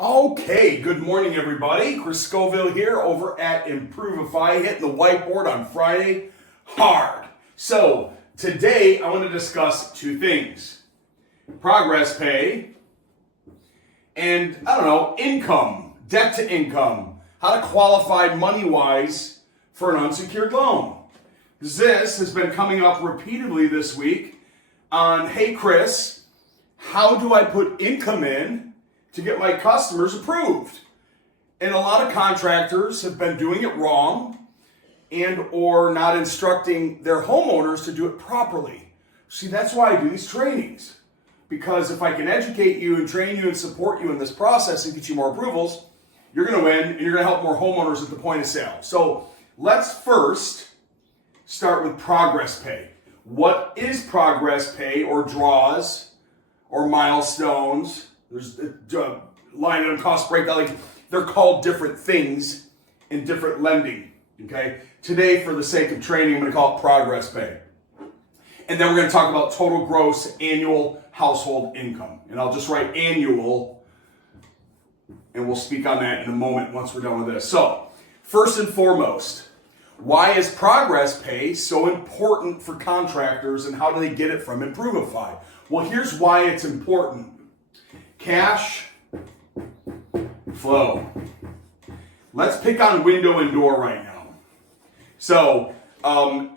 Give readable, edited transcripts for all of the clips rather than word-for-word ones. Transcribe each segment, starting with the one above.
Okay, good morning everybody. Chris Scoville here over at Improveify, hitting the whiteboard on Friday hard. So today I want to discuss two things. Progress pay and, income, debt to income, how to qualify money-wise for an unsecured loan. This has been coming up repeatedly this week on, hey Chris, how do I put income in to get my customers approved? And a lot of contractors have been doing it wrong and or not instructing their homeowners to do it properly. See, that's why I do these trainings. Because if I can educate you and train you and support you in this process and get you more approvals, you're going to win and you're going to help more homeowners at the point of sale. So let's first start with progress pay. What is progress pay or draws or milestones? There's a line item cost breakdown. Like, they're called different things in different lending. Okay. Today, for the sake of training, I'm going to call it progress pay. And then we're going to talk about total gross annual household income. And I'll just write annual, and we'll speak on that in a moment once we're done with this. So, first and foremost, why is progress pay so important for contractors, and how do they get it from Improveify? Well, here's why it's important. Cash flow. Let's pick on window and door right now. So,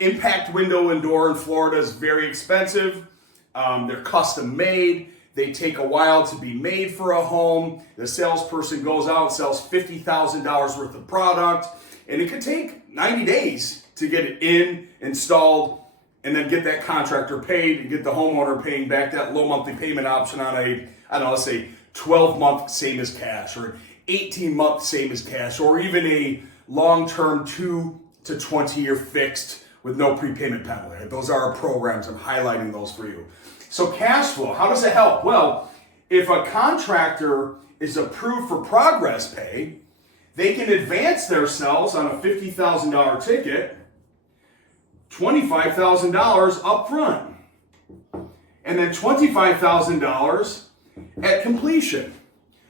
impact window and door in Florida is very expensive. They're custom made. They take a while to be made for a home. The salesperson goes out, sells $50,000 worth of product, and it could take 90 days to get it in, installed, and then get that contractor paid and get the homeowner paying back that low monthly payment option on a, let's say 12-month same as cash, or 18-month same as cash, or even a long-term 2 to 20-year fixed with no prepayment penalty. Those are our programs. I'm highlighting those for you. So cash flow, how does it help? Well, if a contractor is approved for progress pay, they can advance themselves on a $50,000 ticket, $25,000 up front, and then $25,000 at completion.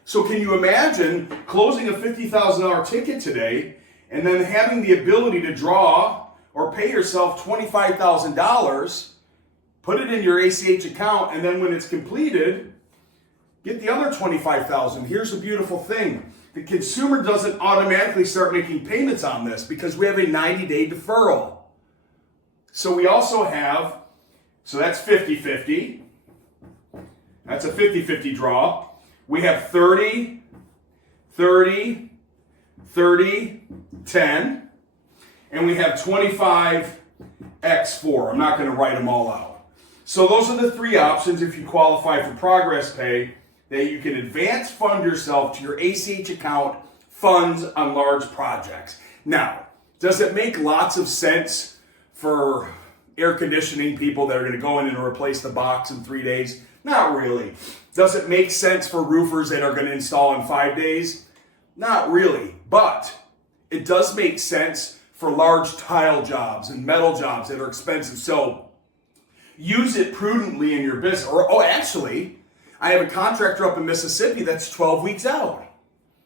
So can you imagine closing a $50,000 ticket today and then having the ability to draw or pay yourself $25,000, put it in your ACH account, and then when it's completed, get the other $25,000. Here's the beautiful thing. The consumer doesn't automatically start making payments on this because we have a 90-day deferral. So we also have, so that's 50-50. That's a 50-50 draw. We have 30, 30, 30, 10. And we have 25x4. I'm not going to write them all out. So those are the three options if you qualify for progress pay, that you can advance fund yourself to your ACH account, funds on large projects. Now, does it make lots of sense for air conditioning people that are going to go in and replace the box in 3 days? Not really. Does it make sense for roofers that are going to install in 5 days? Not really. But it does make sense for large tile jobs and metal jobs that are expensive. So use it prudently in your business. Actually, I have a contractor up in Mississippi that's 12 weeks out,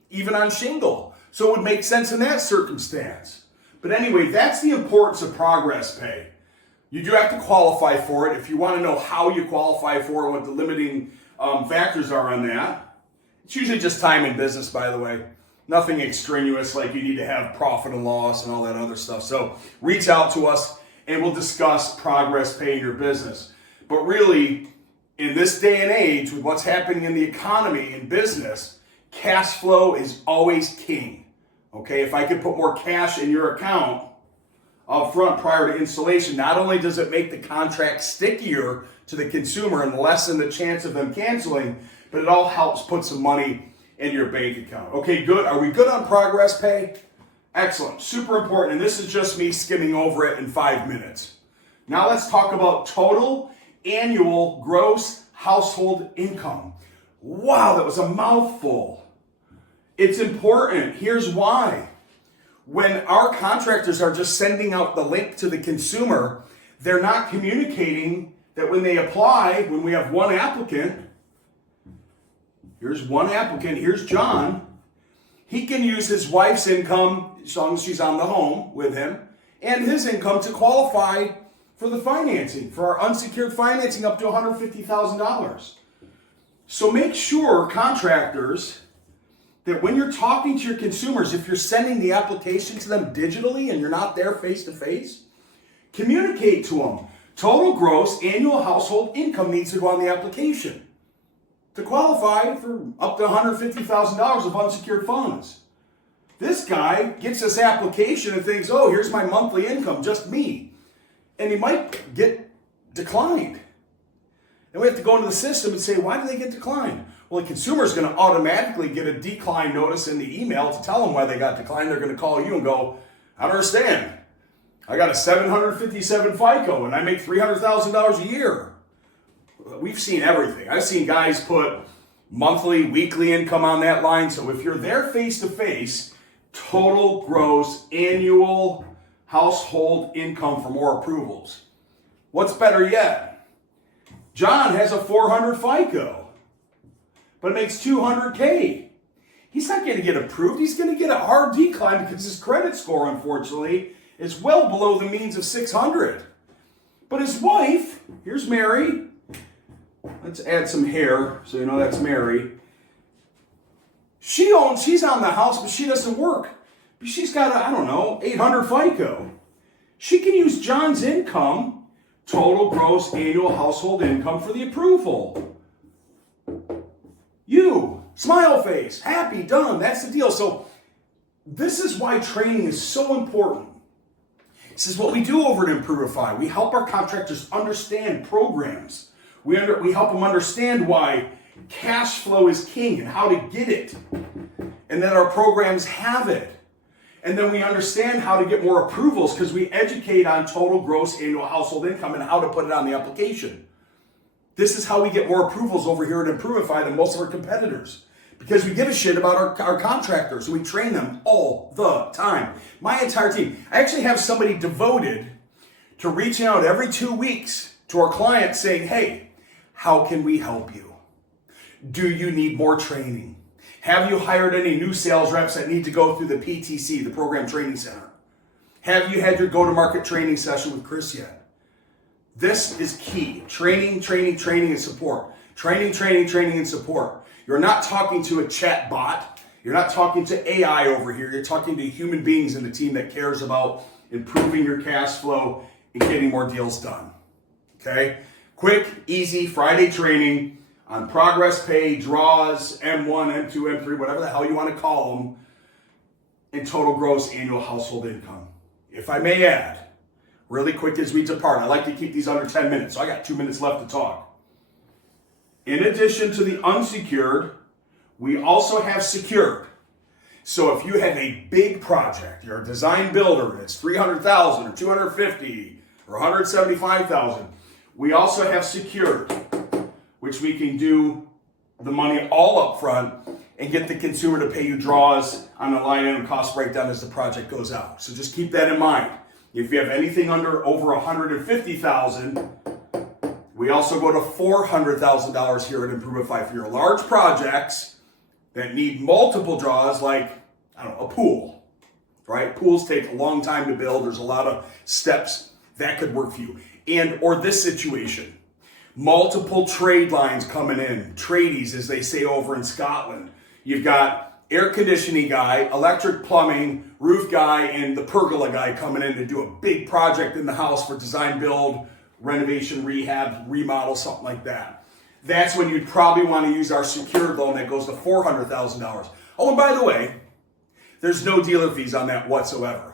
even on shingle. So it would make sense in that circumstance. But anyway, that's the importance of progress pay. You do have to qualify for it. If you want to know how you qualify for it, what the limiting factors are on that, it's usually just time and business, by the way. Nothing extraneous like you need to have profit and loss and all that other stuff. So reach out to us and we'll discuss progress pay in your business. But really, in this day and age, with what's happening in the economy and business, cash flow is always king. Okay, if I could put more cash in your account up front prior to installation, not only does it make the contract stickier to the consumer and lessen the chance of them canceling, but it all helps put some money in your bank account. Okay, good. Are we good on progress pay? Excellent. Super important. And this is just me skimming over it in 5 minutes. Now let's talk about total annual gross household income. Wow, that was a mouthful. It's important. Here's why. When our contractors are just sending out the link to the consumer, they're not communicating that when they apply, when we have one applicant, Here's one applicant. Here's John. He can use his wife's income, as long as she's on the home with him, and his income to qualify for the financing, for our unsecured financing up to $150,000. So make sure, contractors, that when you're talking to your consumers, if you're sending the application to them digitally and you're not there face to face, communicate to them. Total gross annual household income needs to go on the application to qualify for up to $150,000 of unsecured funds. This guy gets this application and thinks, oh, here's my monthly income, just me. And he might get declined. And we have to go into the system and say, why do they get declined? Well, the consumer is going to automatically get a decline notice in the email to tell them why they got declined. They're going to call you and go, I don't understand. I got a 757 FICO and I make $300,000 a year. We've seen everything. I've seen guys put monthly, weekly income on that line. So if you're there face to face, total gross annual household income for more approvals. What's better yet? John has a 400 FICO, but makes $200K. He's not going to get approved. He's going to get a hard decline because his credit score, unfortunately, is well below the means of 600. But his wife, here's Mary. Let's add some hair so you know that's Mary. She's on the house, but she doesn't work. But she's got a, 800 FICO. She can use John's income, total gross annual household income, for the approval. You, smile face, happy, done. That's the deal. So this is why training is so important. This is what we do over at Improvify. We help our contractors understand programs. We help them understand why cash flow is king and how to get it. And that our programs have it. And then we understand how to get more approvals because we educate on total gross annual household income and how to put it on the application. This is how we get more approvals over here at Improvify than most of our competitors. Because we give a shit about our contractors. And we train them all the time. My entire team. I actually have somebody devoted to reaching out every 2 weeks to our clients saying, hey, how can we help you? Do you need more training? Have you hired any new sales reps that need to go through the PTC, the Program Training Center? Have you had your go-to-market training session with Chris yet? This is key. Training, training, training, and support. Training, training, training, and support. You're not talking to a chat bot. You're not talking to AI over here. You're talking to human beings in the team that cares about improving your cash flow and getting more deals done. Okay? Quick, easy Friday training on progress pay, draws, M1, M2, M3, whatever the hell you want to call them, and total gross annual household income. If I may add, really quick as we depart, I like to keep these under 10 minutes, so I got 2 minutes left to talk. In addition to the unsecured, we also have secured. So if you have a big project, you're a design builder, and it's $300,000 or $250,000 or $175,000, we also have secured, which we can do the money all up front and get the consumer to pay you draws on the line item cost breakdown as the project goes out. So just keep that in mind. If you have anything over $150,000, we also go to $400,000 here at Improvify for your large projects that need multiple draws, like, a pool, right? Pools take a long time to build. There's a lot of steps that could work for you. Or this situation, multiple trade lines coming in, tradies, as they say over in Scotland. You've got air conditioning guy, electric plumbing, roof guy, and the pergola guy coming in to do a big project in the house for design build, renovation, rehab, remodel, something like that. That's when you'd probably want to use our secured loan that goes to $400,000. Oh, and by the way, there's no dealer fees on that whatsoever.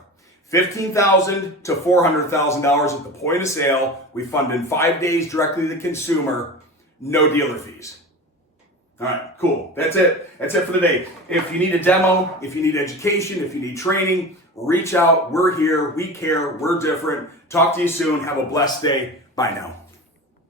$15,000 to $400,000 at the point of sale. We fund in 5 days directly to the consumer. No dealer fees. All right, cool. That's it. That's it for the day. If you need a demo, if you need education, if you need training, reach out. We're here. We care. We're different. Talk to you soon. Have a blessed day. Bye now.